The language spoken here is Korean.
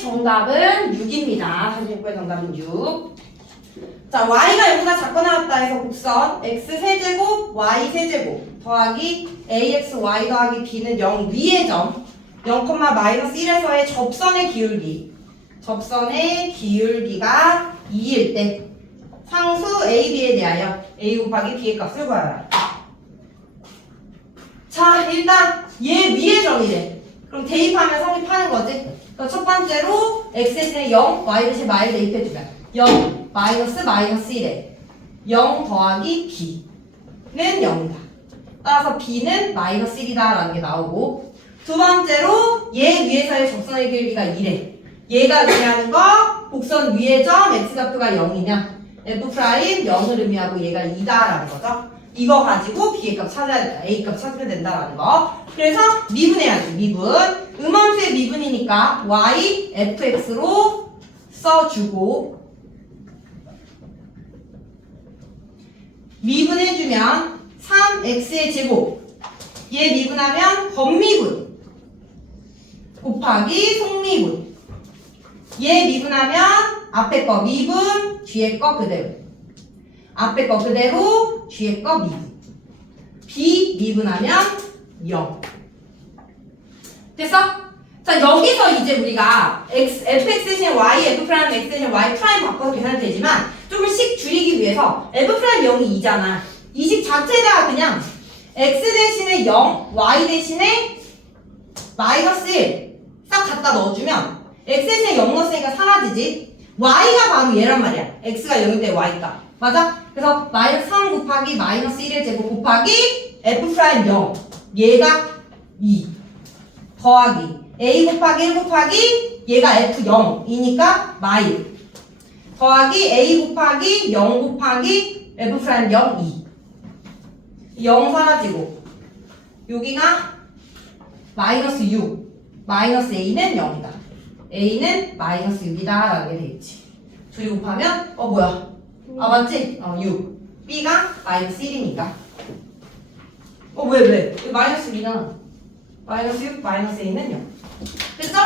정답은 6입니다. 사진 6번의 정답은 6. 자, y가 여기다 작고 나왔다 해서 곡선 x 세제곱 y 세제곱 더하기 ax y 더하기 b는 0 위의 점 0, 마이너스 1에서의 접선의 기울기 접선의 기울기가 2일 때 상수 a, b에 대하여 a 곱하기 b의 값을 구하라. 자, 일단 얘 위의 점이래. 그럼 대입하면 성립하는 거지. 그럼 첫 번째로 x 대신에 0, y 대신에 마일 대입해주면 0, 마이너스 마이너스 1에 0 더하기 b는 0이다. 따라서 b는 마이너스 1이다 라는 게 나오고 두 번째로 얘 위에서의 접선의 길이가 1에 얘가 의미하는 거 곡선 위의 점 x좌표가 0이냐 f 프라임 0을 의미하고 얘가 2다라는 거죠. 이거 가지고 b의 값 찾아야 된다. a 값 찾으면 된다라는 거. 그래서 미분해야지 미분. 음함수의 미분이니까 y fx로 써주고 미분해주면 3x의 제곱. 얘 미분하면 범미분 곱하기 속미분. 얘 미분하면 앞에 거 미분 뒤에 거 그대로. 앞에 거 그대로 뒤에 거 미분. b 미분하면 0 됐어? 자 여기서 이제 우리가 x, fx 대신 y, f 프라임 x 대신 y 프라임 바꿔서 계산이 되지만 조금씩 줄이기 위해서 f 프라임 0이 2잖아. 이 식 자체가 그냥 x 대신에 0, y 대신에 마이너스 1 싹 갖다 넣어주면 x 대신에 0 넣었으니까 사라지지. Y가 바로 얘란 말이야. X가 0일 때 y가. 맞아? 그래서 마이너스 3 곱하기 마이너스 1의 제곱 곱하기 f 프라임 0 얘가 2 더하기. A 곱하기 1 곱하기 얘가 f 0이니까 마이 더하기 a 곱하기 0 곱하기 f 프라임 0 2 0 사라지고 여기가 마이너스 6 마이너스 a는 0이다. A는 마이너스 6이다 라는 게 되겠지. 둘이 곱하면 어 뭐야? 아 맞지? 어 6 b가 마이너스 1이니까. 어 왜 왜? 마이너스 6이잖아 마이너스 6 마이너스 a는 0 됐죠?